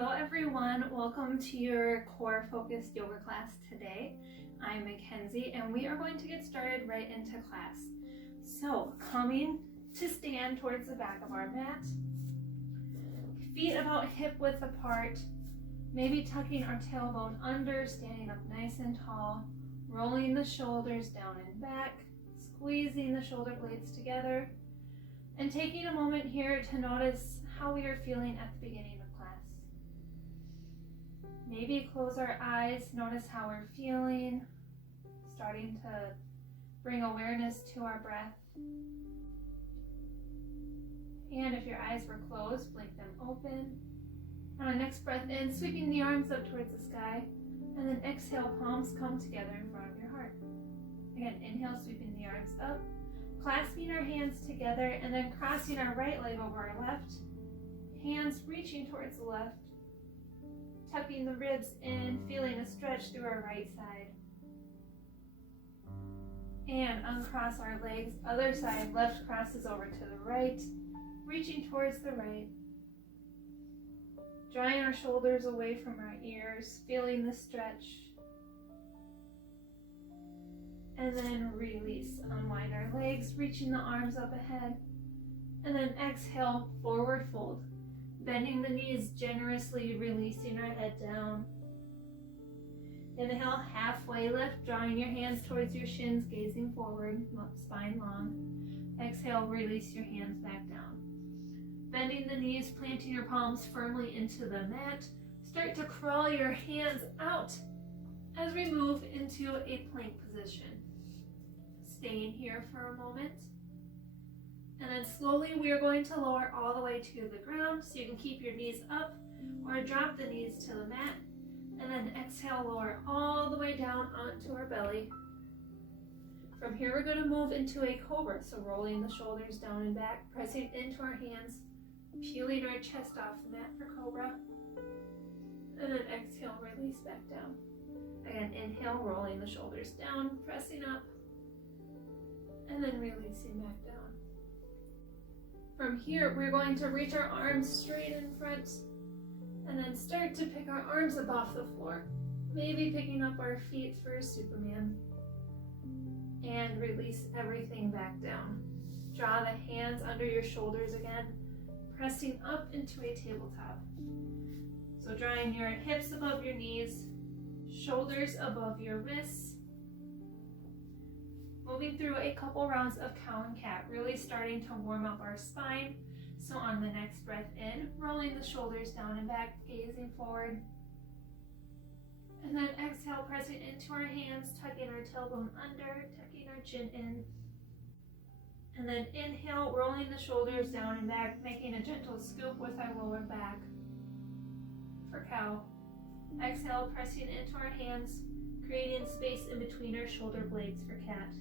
Hello everyone, welcome to your core focused yoga class today. I'm MaKenzie and we are going to get started right into class. So coming to stand towards the back of our mat, feet about hip width apart, maybe tucking our tailbone under, standing up nice and tall, rolling the shoulders down and back, squeezing the shoulder blades together, and taking a moment here to notice how we are feeling at the beginning of class. Maybe close our eyes, notice how we're feeling, starting to bring awareness to our breath. And if your eyes were closed, blink them open. On our next breath in, sweeping the arms up towards the sky, and then exhale, palms come together in front of your heart. Again, inhale, sweeping the arms up, clasping our hands together, and then crossing our right leg over our left, hands reaching towards the left, tucking the ribs in, feeling a stretch through our right side. And uncross our legs, other side, left crosses over to the right, reaching towards the right. Drawing our shoulders away from our ears, feeling the stretch. And then release, unwind our legs, reaching the arms up ahead. And then exhale, forward fold. Bending the knees generously, releasing our head down. Inhale, halfway lift, drawing your hands towards your shins, gazing forward, spine long. Exhale, release your hands back down. Bending the knees, planting your palms firmly into the mat. Start to crawl your hands out as we move into a plank position. Staying here for a moment. And then slowly we are going to lower all the way to the ground, so you can keep your knees up or drop the knees to the mat. And then exhale, lower all the way down onto our belly. From here we're going to move into a cobra, so rolling the shoulders down and back, pressing into our hands, peeling our chest off the mat for cobra. And then exhale, release back down. Again, inhale, rolling the shoulders down, pressing up, and then releasing back down. From here, we're going to reach our arms straight in front and then start to pick our arms up off the floor. Maybe picking up our feet for a Superman. And release everything back down. Draw the hands under your shoulders again, pressing up into a tabletop. So drawing your hips above your knees, shoulders above your wrists. Moving through a couple rounds of cow and cat, really starting to warm up our spine. So on the next breath in, rolling the shoulders down and back, gazing forward. And then exhale, pressing into our hands, tucking our tailbone under, tucking our chin in. And then inhale, rolling the shoulders down and back, making a gentle scoop with our lower back for cow. Exhale, pressing into our hands, creating space in between our shoulder blades for cat.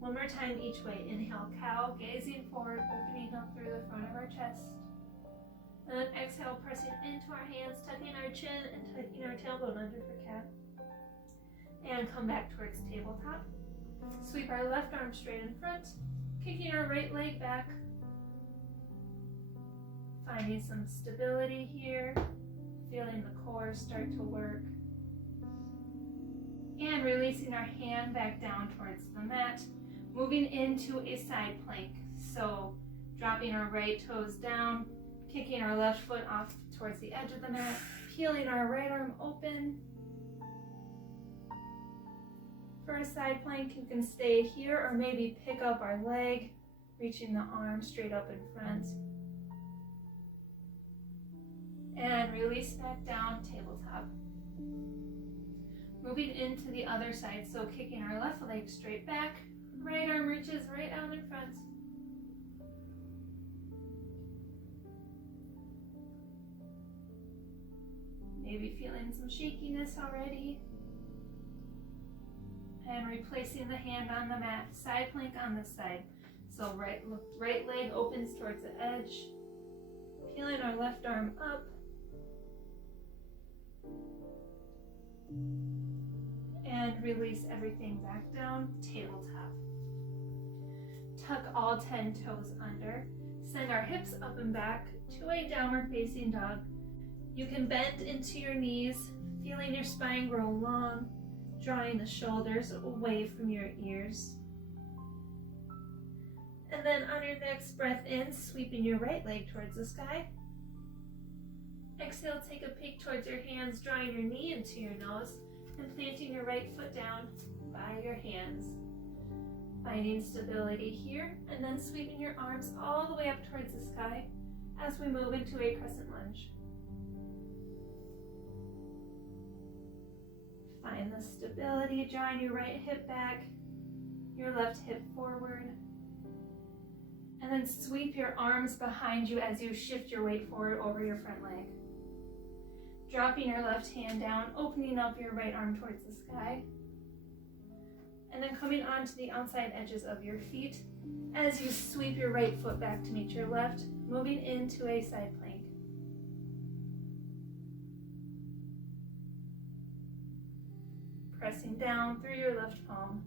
One more time each way. Inhale, cow, gazing forward, opening up through the front of our chest. And then exhale, pressing into our hands, tucking our chin and tucking our tailbone under for cat. And come back towards tabletop. Sweep our left arm straight in front, kicking our right leg back. Finding some stability here, feeling the core start to work. And releasing our hand back down towards the mat. Moving into a side plank, so dropping our right toes down, kicking our left foot off towards the edge of the mat, peeling our right arm open. For a side plank, you can stay here or maybe pick up our leg, reaching the arm straight up in front. And release back down, tabletop. Moving into the other side, so kicking our left leg straight back, right arm reaches right out in front. Maybe feeling some shakiness already. And replacing the hand on the mat, side plank on this side. So right leg opens towards the edge. Peeling our left arm up. And release everything back down, tabletop. Tuck all 10 toes under. Send our hips up and back to a downward facing dog. You can bend into your knees, feeling your spine grow long, drawing the shoulders away from your ears. And then on your next breath in, sweeping your right leg towards the sky. Exhale, take a peek towards your hands, drawing your knee into your nose and planting your right foot down by your hands. Finding stability here, and then sweeping your arms all the way up towards the sky as we move into a crescent lunge. Find the stability, drawing your right hip back, your left hip forward, and then sweep your arms behind you as you shift your weight forward over your front leg. Dropping your left hand down, opening up your right arm towards the sky, and then coming onto the outside edges of your feet as you sweep your right foot back to meet your left, moving into a side plank. Pressing down through your left palm,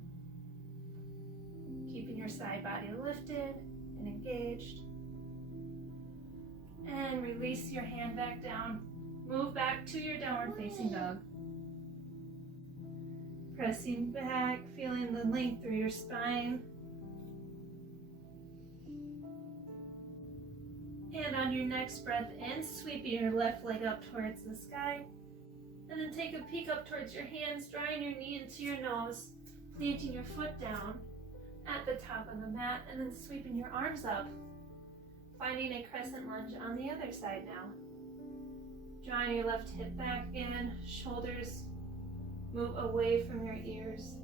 keeping your side body lifted and engaged. And release your hand back down. Move back to your downward facing dog. Pressing back, feeling the length through your spine. And on your next breath in, sweeping your left leg up towards the sky. And then take a peek up towards your hands, drawing your knee into your nose, planting your foot down at the top of the mat, and then sweeping your arms up, finding a crescent lunge on the other side now. Drawing your left hip back in, shoulders move away from your ears.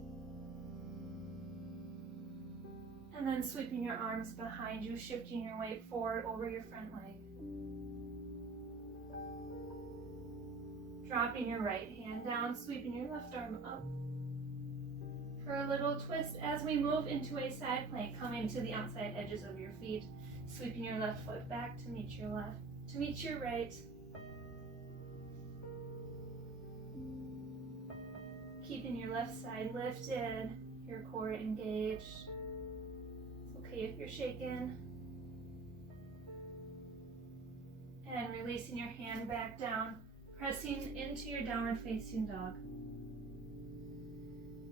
And then sweeping your arms behind you, shifting your weight forward over your front leg. Dropping your right hand down, sweeping your left arm up for a little twist as we move into a side plank, coming to the outside edges of your feet, sweeping your left foot back to meet your left, to meet your right. Keeping your left side lifted, your core engaged. It's okay if you're shaken. And releasing your hand back down, pressing into your downward facing dog.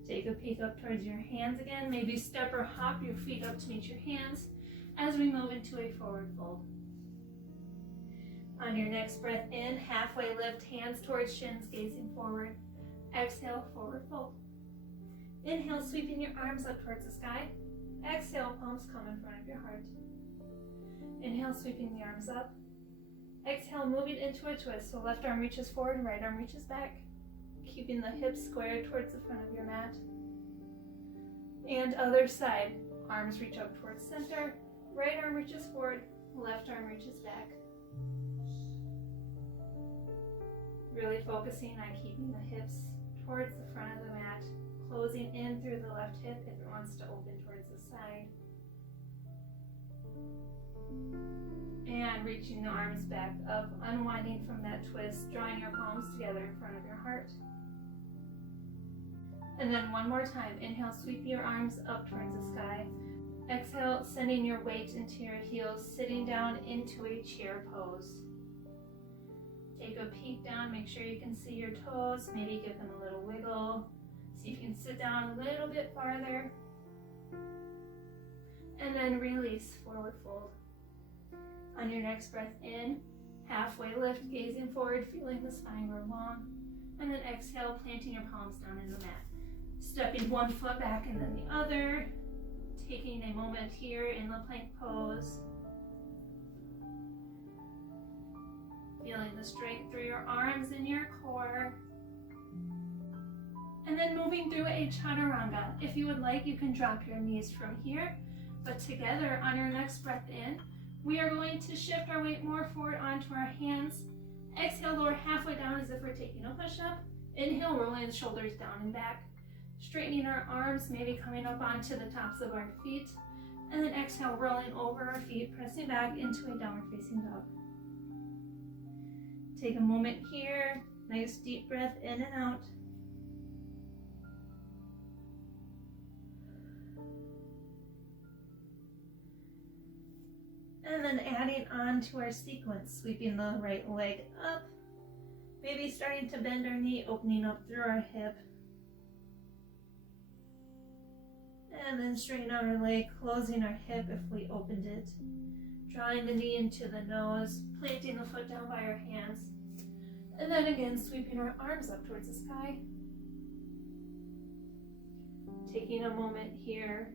Take a peek up towards your hands again. Maybe step or hop your feet up to meet your hands as we move into a forward fold. On your next breath in, halfway lift, hands towards shins, gazing forward. Exhale, forward fold. Inhale, sweeping your arms up towards the sky. Exhale, palms come in front of your heart. Inhale, sweeping the arms up. Exhale, moving into a twist. So left arm reaches forward, right arm reaches back. Keeping the hips squared towards the front of your mat. And other side. Arms reach up towards center. Right arm reaches forward, left arm reaches back. Really focusing on keeping the hips towards the front of the mat, closing in through the left hip if it wants to open towards the side. And reaching the arms back up, unwinding from that twist, drawing your palms together in front of your heart. And then one more time, inhale, sweep your arms up towards the sky. Exhale, sending your weight into your heels, sitting down into a chair pose. Take a peek down, make sure you can see your toes, maybe give them a little wiggle. See if you can sit down a little bit farther. And then release, forward fold. On your next breath in, halfway lift, gazing forward, feeling the spine grow long. And then exhale, planting your palms down in the mat. Stepping one foot back and then the other. Taking a moment here in the plank pose. Feeling the strength through your arms and your core. And then moving through a chaturanga. If you would like, you can drop your knees from here. But together on your next breath in, we are going to shift our weight more forward onto our hands. Exhale, lower halfway down as if we're taking a push-up. Inhale, rolling the shoulders down and back. Straightening our arms, maybe coming up onto the tops of our feet. And then exhale, rolling over our feet, pressing back into a downward facing dog. Take a moment here, nice deep breath in and out. And then adding on to our sequence, sweeping the right leg up, Maybe starting to bend our knee, opening up through our hip. And then straighten out our leg, closing our hip if we opened it. Drawing the knee into the nose, planting the foot down by our hands. And then again, sweeping our arms up towards the sky. Taking a moment here,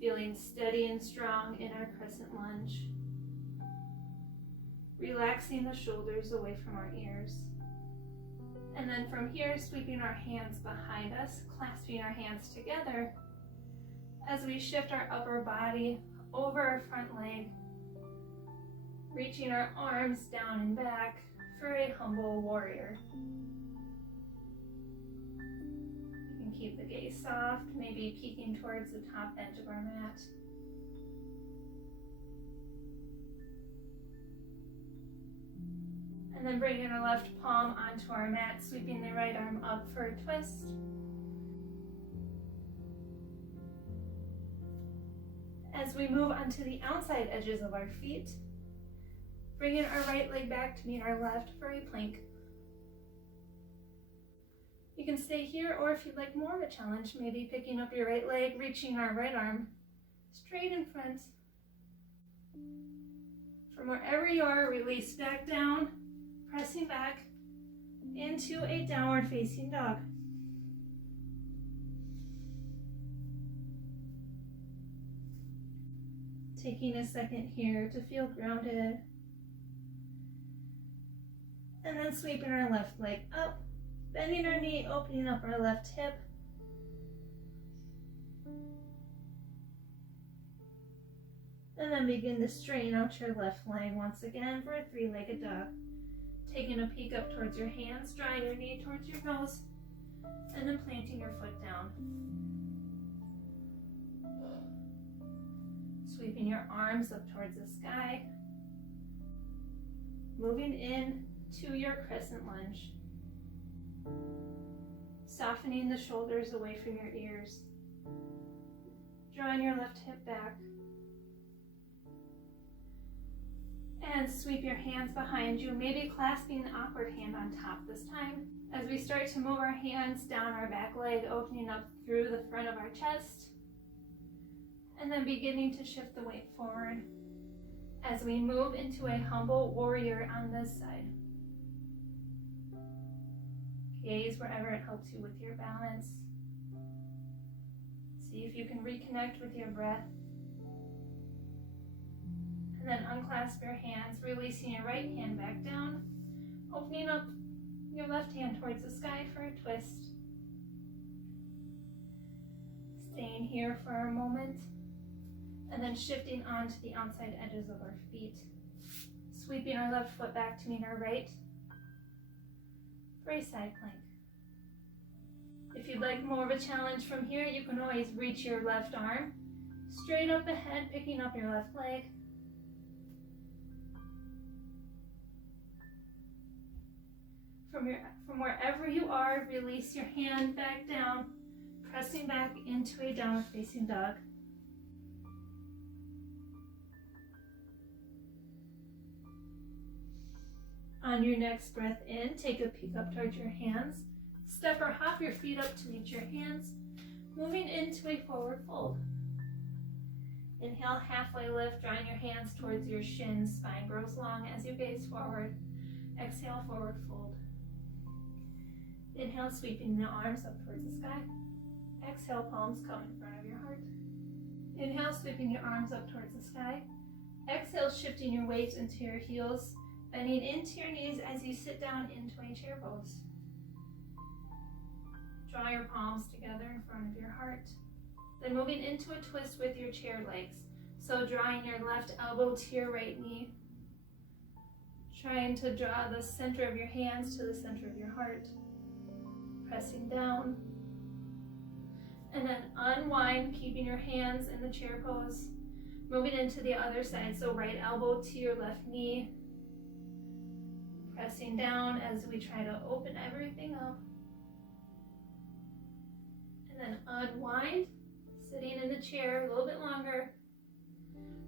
feeling steady and strong in our crescent lunge. Relaxing the shoulders away from our ears. And then from here, sweeping our hands behind us, clasping our hands together as we shift our upper body over our front leg, reaching our arms down and back for a humble warrior. You can keep the gaze soft, maybe peeking towards the top edge of our mat. And then bringing our left palm onto our mat, sweeping the right arm up for a twist. As we move onto the outside edges of our feet, bringing our right leg back to meet our left for a plank. You can stay here, or if you'd like more of a challenge, maybe picking up your right leg, reaching our right arm straight in front. From wherever you are, release back down, pressing back into a downward facing dog. Taking a second here to feel grounded. And then sweeping our left leg up, bending our knee, opening up our left hip. And then begin to straighten out your left leg once again for a three-legged dog. Taking a peek up towards your hands, drawing your knee towards your nose, and then planting your foot down. Sweeping your arms up towards the sky. Moving in to your crescent lunge. Softening the shoulders away from your ears. Drawing your left hip back. And sweep your hands behind you, maybe clasping the awkward hand on top this time. As we start to move our hands down our back leg, opening up through the front of our chest. And then beginning to shift the weight forward as we move into a humble warrior on this side. Gaze wherever it helps you with your balance. See if you can reconnect with your breath. And then unclasp your hands, releasing your right hand back down, opening up your left hand towards the sky for a twist. Staying here for a moment, and then shifting onto the outside edges of our feet. Sweeping our left foot back to meet our right for a side plank. If you'd like more of a challenge from here, you can always reach your left arm straight up ahead, picking up your left leg. From wherever you are, release your hand back down, pressing back into a downward facing dog. On your next breath in, take a peek up towards your hands. Step or hop your feet up to meet your hands, moving into a forward fold. Inhale, halfway lift, drawing your hands towards your shins. Spine grows long as you gaze forward. Exhale, forward fold. Inhale, sweeping the arms up towards the sky. Exhale, palms come in front of your heart. Inhale, sweeping your arms up towards the sky. Exhale, shifting your weight into your heels, bending into your knees as you sit down into a chair pose. Draw your palms together in front of your heart. Then moving into a twist with your chair legs. So drawing your left elbow to your right knee. Trying to draw the center of your hands to the center of your heart. Pressing down. And then unwind, keeping your hands in the chair pose. Moving into the other side, so right elbow to your left knee. Pressing down as we try to open everything up. And then unwind, sitting in the chair a little bit longer.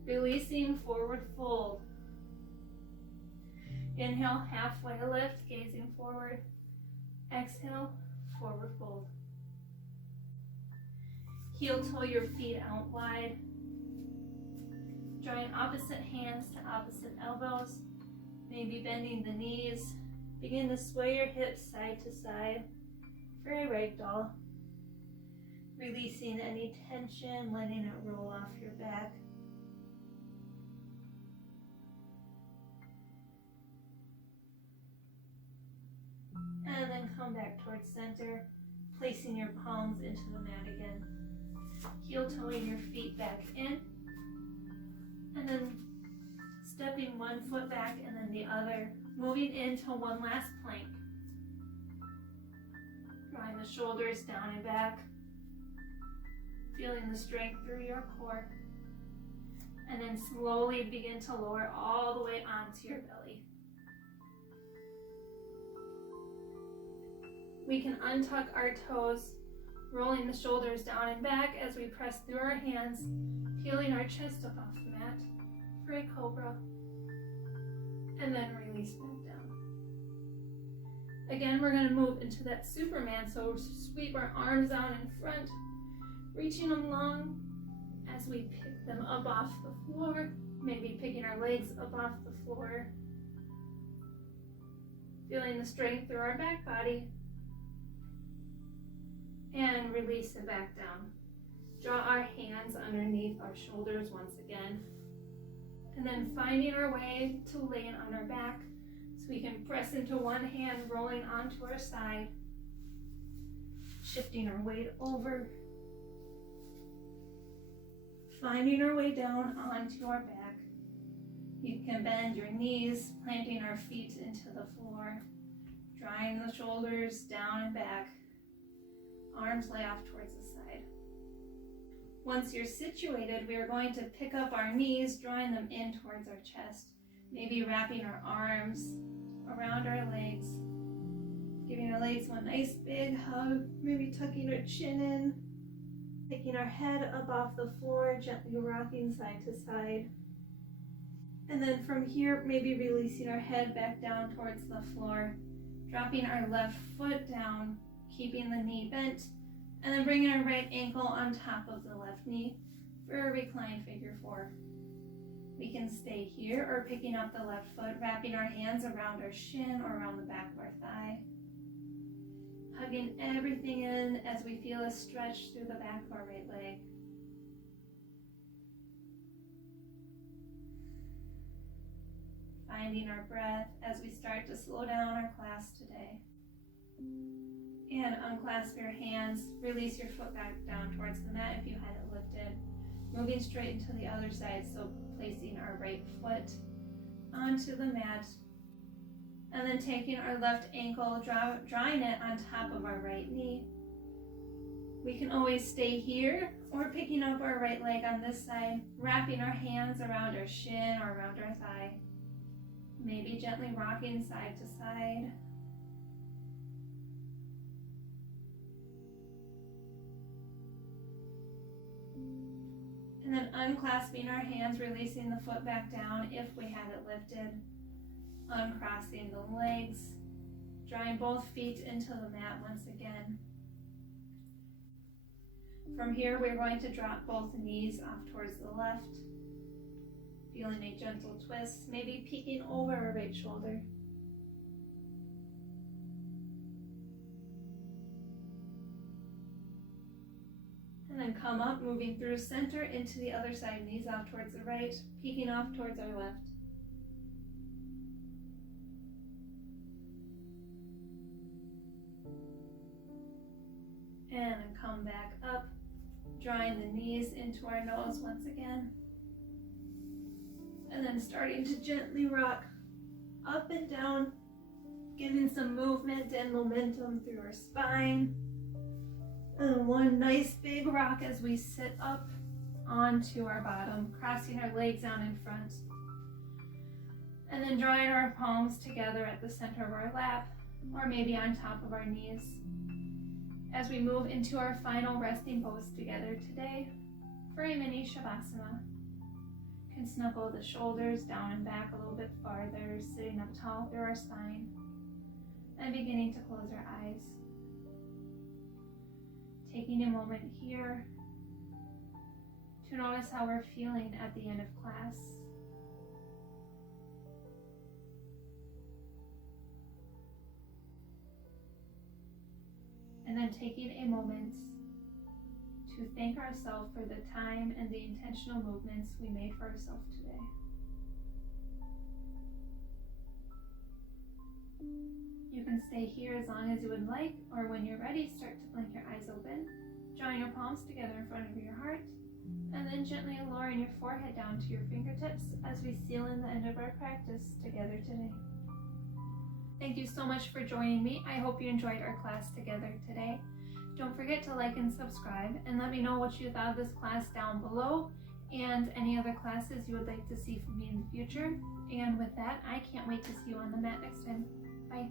Releasing, forward fold. Inhale, halfway lift, gazing forward. Exhale, forward fold. Heel toe your feet out wide. Drawing opposite hands to opposite elbows. Maybe bending the knees. Begin to sway your hips side to side for a ragdoll. Releasing any tension, letting it roll off your back. And then come back towards center, placing your palms into the mat again. Heel toeing your feet back in, and then stepping one foot back and then the other, moving into one last plank. Drawing the shoulders down and back, feeling the strength through your core, and then slowly begin to lower all the way onto your belly. We can untuck our toes, rolling the shoulders down and back as we press through our hands, peeling our chest up off the mat for a cobra, and then release back down. Again, we're going to move into that Superman, so sweep our arms out in front, reaching them long as we pick them up off the floor, maybe picking our legs up off the floor, feeling the strength through our back body, and release it back down. Draw our hands underneath our shoulders once again, and then finding our way to laying on our back, so we can press into one hand, rolling onto our side, shifting our weight over, finding our way down onto our back. You can bend your knees, planting our feet into the floor, drawing the shoulders down and back. Arms lay off towards the side. Once you're situated, we are going to pick up our knees, drawing them in towards our chest, maybe wrapping our arms around our legs, giving our legs one nice big hug, maybe tucking our chin in, taking our head up off the floor, gently rocking side to side. And then from here, maybe releasing our head back down towards the floor, dropping our left foot down, keeping the knee bent, and then bringing our right ankle on top of the left knee for a reclined figure four. We can stay here or picking up the left foot, wrapping our hands around our shin or around the back of our thigh, hugging everything in as we feel a stretch through the back of our right leg. Finding our breath as we start to slow down our class today. And unclasp your hands, release your foot back down towards the mat if you had it lifted. Moving straight into the other side, so placing our right foot onto the mat. And then taking our left ankle, drawing it on top of our right knee. We can always stay here or picking up our right leg on this side, wrapping our hands around our shin or around our thigh. Maybe gently rocking side to side. And then unclasping our hands, releasing the foot back down if we had it lifted. Uncrossing the legs, drawing both feet into the mat once again. From here, we're going to drop both knees off towards the left, feeling a gentle twist, maybe peeking over our right shoulder. And then come up, moving through center into the other side, knees off towards the right, peeking off towards our left. And then come back up, drawing the knees into our nose once again. And then starting to gently rock up and down, giving some movement and momentum through our spine. And one nice big rock as we sit up onto our bottom, crossing our legs out in front. And then drawing our palms together at the center of our lap, or maybe on top of our knees. As we move into our final resting pose together today for a mini Savasana. You can snuggle the shoulders down and back a little bit farther, shoulders sitting up tall through our spine, and beginning to close our eyes. Taking a moment here to notice how we're feeling at the end of class. And then taking a moment to thank ourselves for the time and the intentional movements we made for ourselves today. You can stay here as long as you would like, or when you're ready, start to blink your eyes open, drawing your palms together in front of your heart, and then gently lowering your forehead down to your fingertips as we seal in the end of our practice together today. Thank you so much for joining me. I hope you enjoyed our class together today. Don't forget to like and subscribe, and let me know what you thought of this class down below and any other classes you would like to see from me in the future. And with that, I can't wait to see you on the mat next time. Bye.